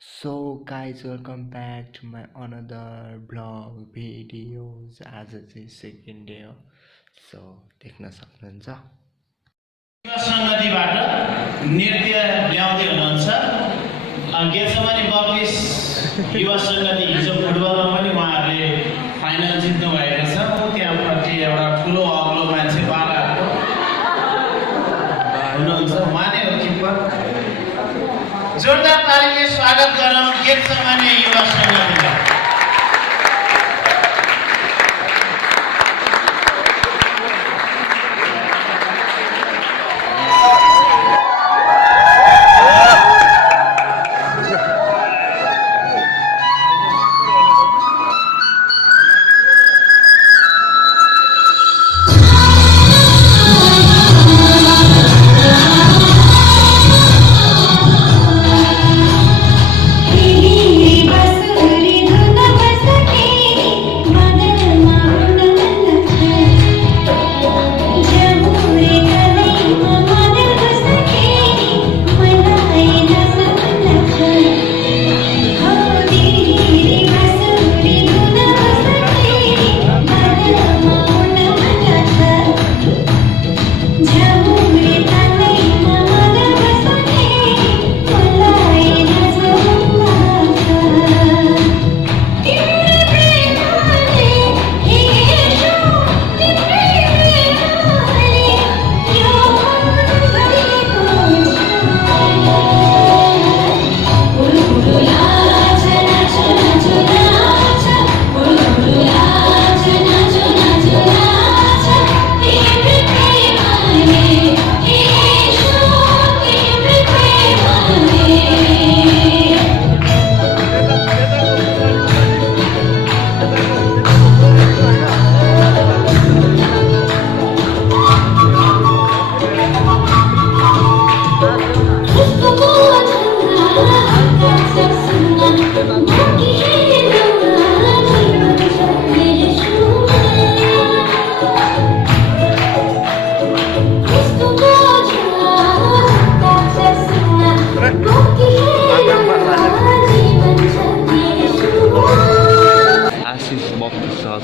So guys, welcome back to my another vlog videos. आज चाहिँ second day हो, so देख्न सक्नुहुन्छ संगतिबाट नृत्य ल्याउँदै हुनुहुन्छ। गेटसम्म बक्लिस युवा संगति हिजो फुटबलमा पनि उहाँहरूले फाइनल जित्नु भएको छ। त्यहाँपट्टि एउटा ठुलो अग्लो मान्छे बालाको हुनुहुन्छ, उहाँ नै हो किपर। जोरदार तालीले स्वागत गरौँ गेटसम्म युवा संगतिलाई।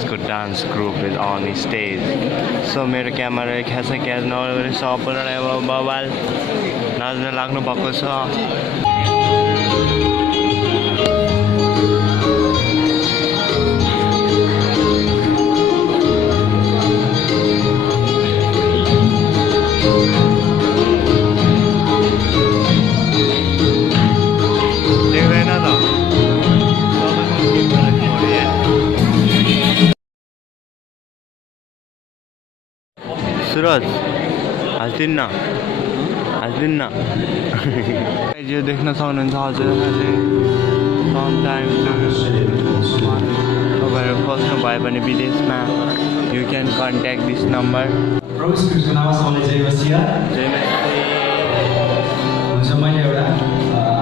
को dance group is on stage. So मेरो क्यामेरा खेच्छ सबैलाई अब बवाल नाच्न लाग्नु भएको छ। सूरज हाल्दिन्न यो देख्न सक्नुहुन्छ हजुरहरूले तपाईँहरू फस्नु भयो भने विदेशमा you can contact this number. मैले एउटा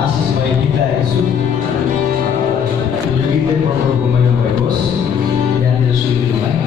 आशिष भाइ गीत गाएको छु, यो गीतै प्रभावको मैले भएको होस् यहाँनिर सुनिदिनु भयो।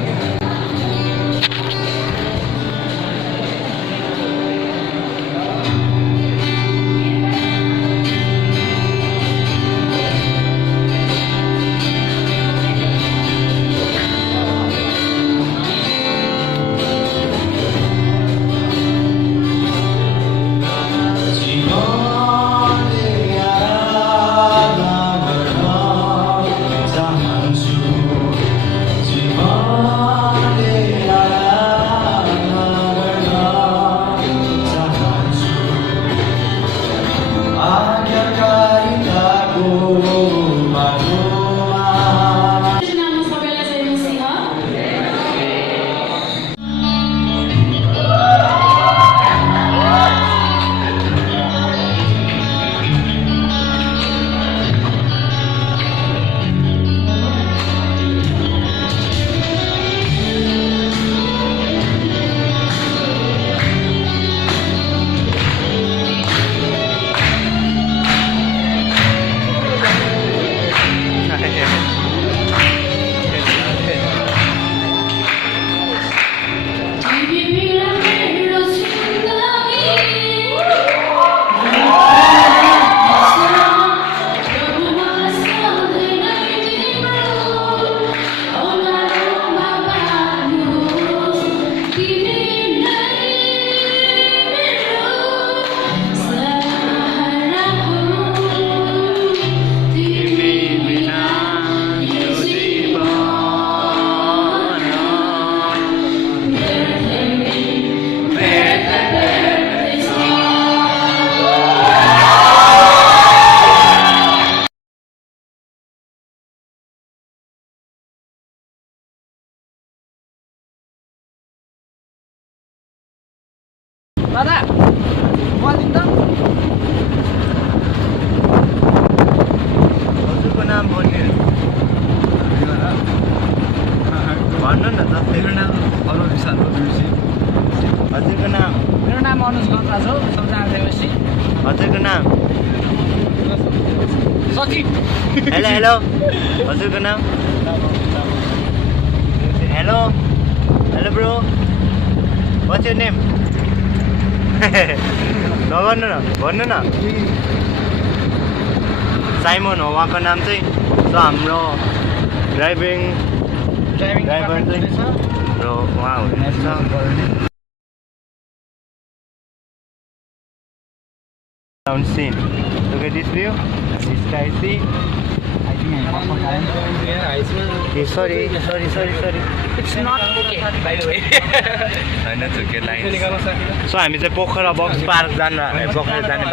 हेलो हेलो हजुरको नाम hello hello bro what's your name नगर्नु न भन्नु न साइमन हो उहाँको नाम चाहिँ सो हाम्रो ड्राइभर चाहिँ र उहाँ हुनुहुन्छ down scene. Look at this view. This guy see. Okay, sorry. It's not okay, by the way. That's okay. So हामी चाहिँ पोखरा बक्स पार्क जानु पोखरा जाने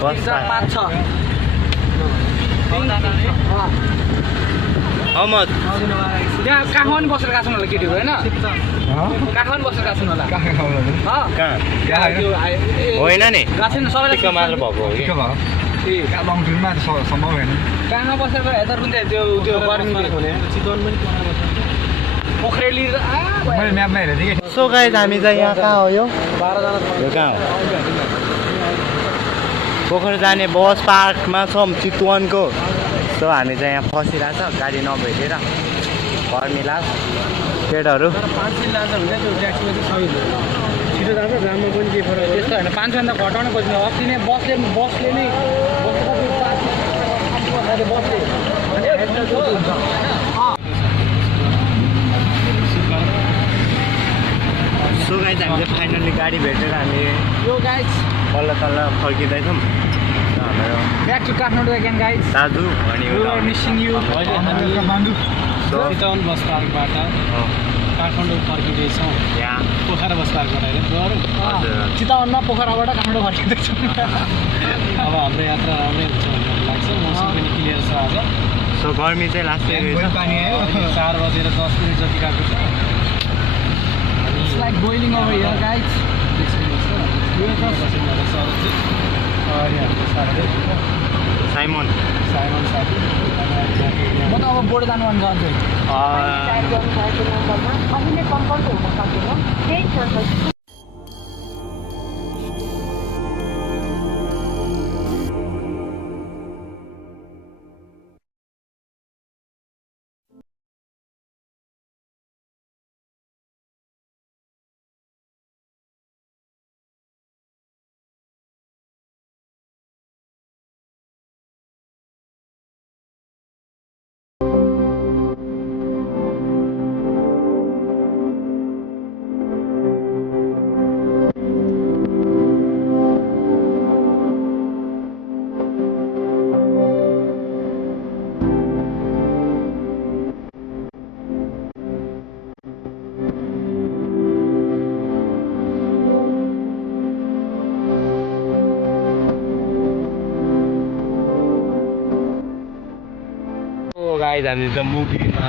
बक्स पार्क How much? त्यहाँ काठमा पनि बसेर गाछौँ होला केटीहरू होइन काठमा पनि बसेर गाछौँ होला होइन नि गाछौँ सबैलाई टिका मात्र भएको हो कि सम्भव होइन काठमा बसेर यता रुन्छ त्यो गर्मीले पोखरेली मैले म्यापमा हेरेको थिएँ कि सो गाइज हामी चाहिँ यहाँ कहाँ हो यो 12 यो कहाँ हो पोखरा जाने बस पार्कमा छौँ चितवनको सो हामी चाहिँ यहाँ फसिरहेको छ गाडी नभेटेर गर्मी लाग केटाहरू छिटो जान्छ राम्रो पनि के फरक त्यस्तो होइन 500 घटाउन खोज्ने अस्ति नै बसले नै सो गाइज हामीले फाइनली गाडी भेटेर हामी यो गाइस तल्ल फर्किँदैछौँ हाम्रो back to Kathmandu again guys दाजु अनि we are missing you Chitwan bus पार्कबाट काठमाडौँ फर्किँदैछौँ यहाँ पोखरा बस पार्कबाट होइन चितवनमा पोखराबाट काठमाडौँ फर्किँदैछौँ अब हाम्रो यात्रा राम्रै हुन्छ भन्ने लाग्छ मौसम पनि क्लियर छ आज सो गर्मी चाहिँ लास्टै रहेछ पानी आयो 4:10 जति गएको छ It's like boiling over here guys Simon म त अब बोर्ड जानु मन जान्छु अहिले कम्फर्ट हुन सक्दैन त्यही छ गाइज हामी त मुभीमा